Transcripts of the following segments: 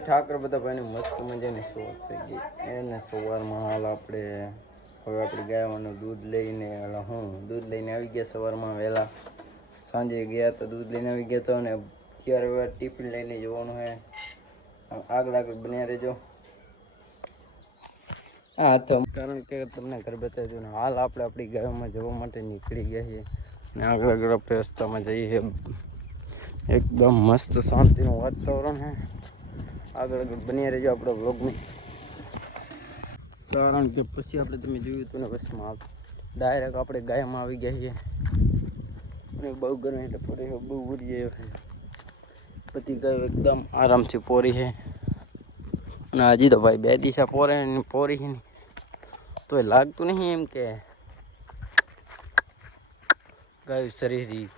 ઠાકર બધા ભાઈને મસ્ત મજાની શોધ થઈ ગઈ એને સવારમાં હાલ આપણે હવે આપણી ગાયોનું દૂધ લઈને દૂધ લઈને આવી ગયા સવારમાં વહેલા સાંજે ગયા તો દૂધ લઈને આવી ગયા તો અને અત્યારે હવે ટિફિન લઈને જવાનું છે આગળ બન્યા રહેજો હા તો કારણ કે તમને ઘર બતાવી દઉં ને હાલ આપણે આપણી ગાયોમાં જવા માટે નીકળી ગયા છીએ અને આગળ આપણે રસ્તામાં જઈએ એકદમ મસ્ત શાંતિનું વાતાવરણ છે આગળ બની રહેજો આપણા વ્લોગની કારણ કે પછી આપણે તમે જોયું હતું ને બસમાં ડાયરેક્ટ આપણે ગાયમાં આવી ગયા છીએ અને બહુ ગરમ એટલે પોરી બહુ ઉરી છે બધી ગાયો એકદમ આરામથી પોરી છે અને હજી તો ભાઈ 2 દિવસ પોરી છે ને તો લાગતું નહીં એમ કે ગાય શરીરી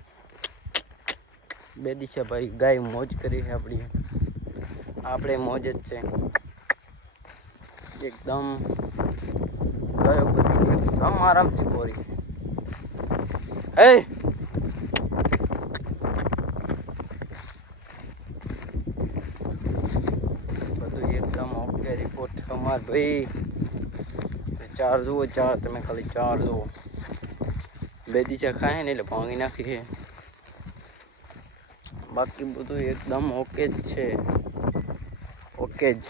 2 દિવસ ભાઈ ગાય મોજ કરી છે આપણે મોજ જ છે એકદમ ગાયો બધી એકદમ આરામથી પોરી હે બધું એકદમ ઓકે રિપોર્ટ અમાર ભાઈ 4 જુઓ 4 તમે ખાલી 4 જુઓ 2 દિવસ ખાય ને એટલે ભાંગી નાખી છે બાકી બધું એકદમ ઓકે જ છે ઓકે જ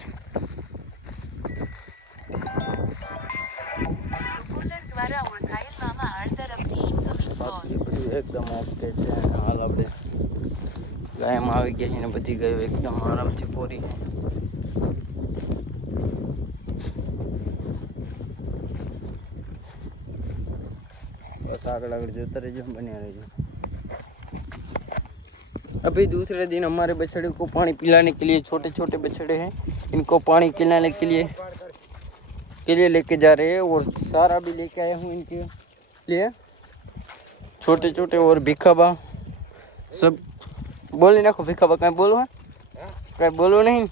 એકદમ ઓકે છે હાલ આપણે ગાયમાં આવી ગયા છે ને બધી ગાયો એકદમ આરામથી પોરી बस आगे जोता रहिए बने रहिए अभी दूसरे दिन हमारे बछड़े को पानी पिलाने के लिए छोटे छोटे बछड़े हैं इनको पानी खिलाने के लिए लेके जा रहे हैं और सारा भी लेके आया हूँ इनके लिए छोटे छोटे और भिखाबा सब बोले ना भिखाबा कहीं बोलो है कहीं बोलो नहीं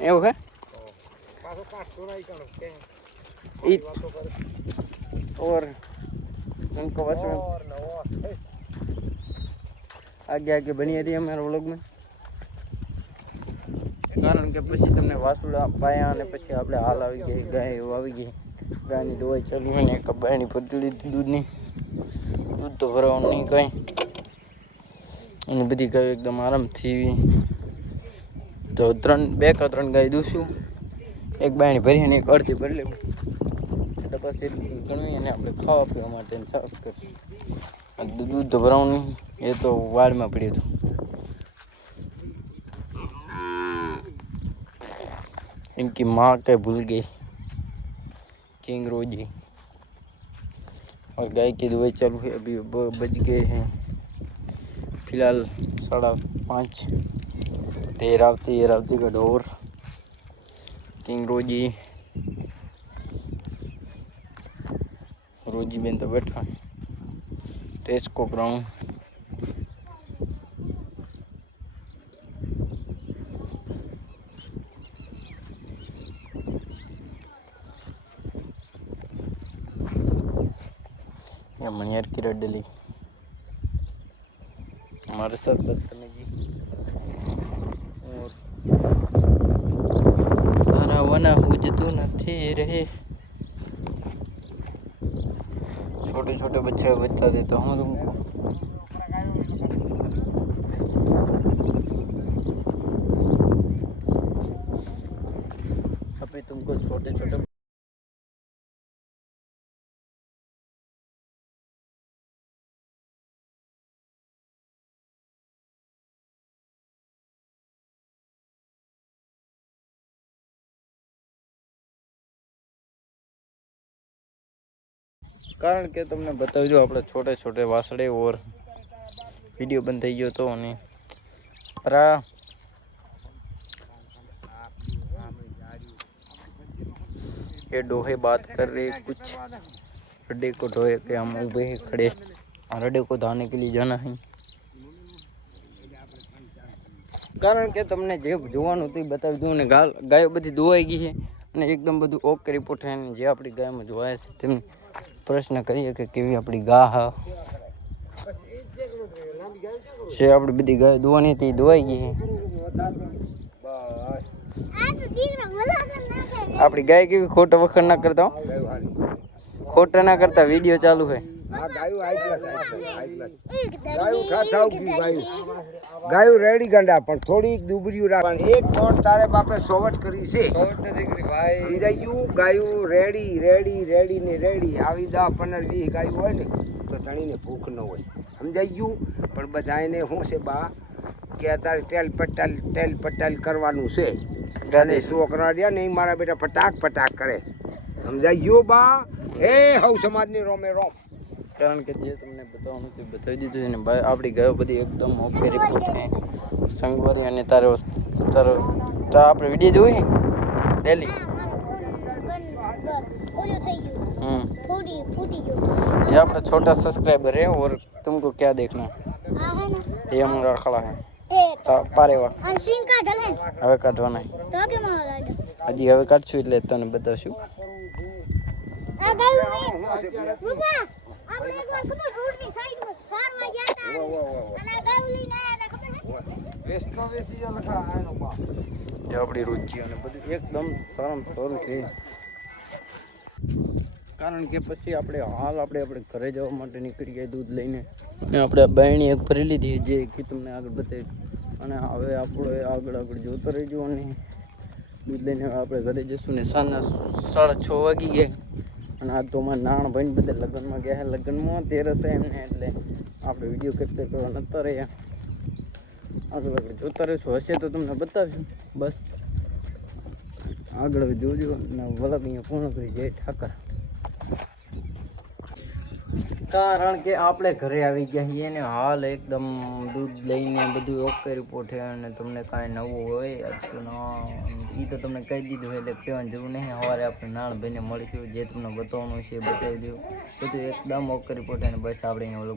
એવું है और उनको बस में आगे बनी रही हमारे व्लॉग में કારણ કે પછી તમને વાસુડા પાયા અને પછી આપણે હાલ આવી ગઈ ગાય આવી ગઈ ગાયની દવાઈ ચાલુ છે ને એક બાયણી ભરી લીધી દૂધ તો ભરવાનું નહીં કાંઈ અને બધી ગાયો એકદમ આરામથી તો 2 કે 3 ગાય દૂશું એક બાયણી ભરી અને એક અડધી ભરી લેવું એટલે પછી ગણવી અને આપણે ખાવા પીવા માટે સાફ કરીશું दूध तो भराऊँ नहीं ये तो वाड़ में पड़ी तो इनकी माँ के भूल गई किंग रोजी और गाय की दवाई चालू है अभी बज गए हैं फिलहाल 5:30 तेरावती का डोर किंग रोजी बेन तो बैठा है टेस्को ब्राउन या मनियर की रडली हमारे साथ बदतमीजी और तारा वना हुजतू नथी रहे छोटे छोटे बच्चे बच्चा देता हूँ तुमको अभी तुमको छोटे छोटे कारण के तुमने बताओ जो अपने छोटे छोटे वासड़े और वीडियो बंद थी गयो तो नहीं परा ये डोहे बात कर रहे कुछ रड्डे को ढोए के हम उबे खड़े रड्डे को धाने के लिए जाना है कारण के तुमने जे જોવાનું હતું બતાવી દઉં ને ગાયો બધી ધોવાઈ ગઈ છે અને એકદમ બધું ઓકે રિપોર્ટ છે જે આપણી ગાયમાં જોવાય છે તેમ પ્રશ્ન કરીએ કે કેવી આપણી ગાય છે આપણી બધી ગાય ધોવાની હતી ધોવાઈ ગઈ છે આપણી ગાય કેવી ખોટો વખત ના કરતા હો. ખોટા ના કરતા વિડીયો ચાલુ છે. ગાયું રેડી ગંડા પણ થોડીક દુબર્યું રાખ. પણ એક કોણ તારે બાપે સોવટ કરી છે. સમજાયું? ગાયું રેડી રેડી રેડી ને રેડી આવી 10 15 20 ગાયું હોય ને તો ધણીને ભૂખ ન હોય. સમજાયું? પણ બધાને શું છે બા કે અત્યારે ટેલ પટાલ કરવાનું છે. ગાડી છોકરા રહ્યા ને એ મારા બેટા ફટાક ફટાક કરે. સમજાયું બા? એ હવ સમાજની રોમે રોમ. કારણ કે જે તમને બતાવવાનું તે બતાવી દીધું છે ને ભાઈ. આપણી ગાયો બધી એકદમ ઓકે રિપોર્ટ છે. સંગવારી અને તારો તારો તો આપણે વિડીયો જોઈ ડેલી. ये अपना छोटा सब्सक्राइबर है और तुमको क्या देखना है? ये हमारा खड़ा है पारेवा હવે કાઢવાના હજી હવે કાઢશું એટલે તને બતાવશું. એ આપણી રુચિ અને બધું એકદમ સારું છે. કારણ કે પછી આપણે આપણે ઘરે જવા માટે નીકળી ગયા દૂધ લઈને ને આપણે બહેણી એક ભરી લીધી જે કે તમને આગળ બતાવી. અને હવે આપણે આગળ જોતો રહેજો અને દૂધ લઈને આપણે ઘરે જઈશું ને સાંજના 6:30 વાગી ગયા. અને આ તો મારા નાણ ભાઈને બધા લગ્નમાં ગયા છે. લગ્નમાં 13 એમને એટલે આપણે વિડીયો કેપ્ચર કરવા નતા રહ્યા. આગળ જોતા રહીશું. હશે તો તમને બતાવીશું. બસ આગળ જોજો અને વલક અહીંયા પૂર્ણ કરી. જય ઠાકર. કારણ કે આપણે ઘરે આવી ગયા છીએ ને હાલ એકદમ દૂધ લઈને બધું ઓકે રિપોર્ટ છે. અને તમને કાંઈ નવું હોય એ તો તમને કહી દીધું એટલે કહેવાની જરૂર નહીં. સવારે આપણે નાણભાઈને મળીશું. જે તમને બતાવવાનું છે એ બતાવી દઉં. બધું એકદમ ઓકે રિપોર્ટ. અને બસ આપણે અહીંયા ઓલું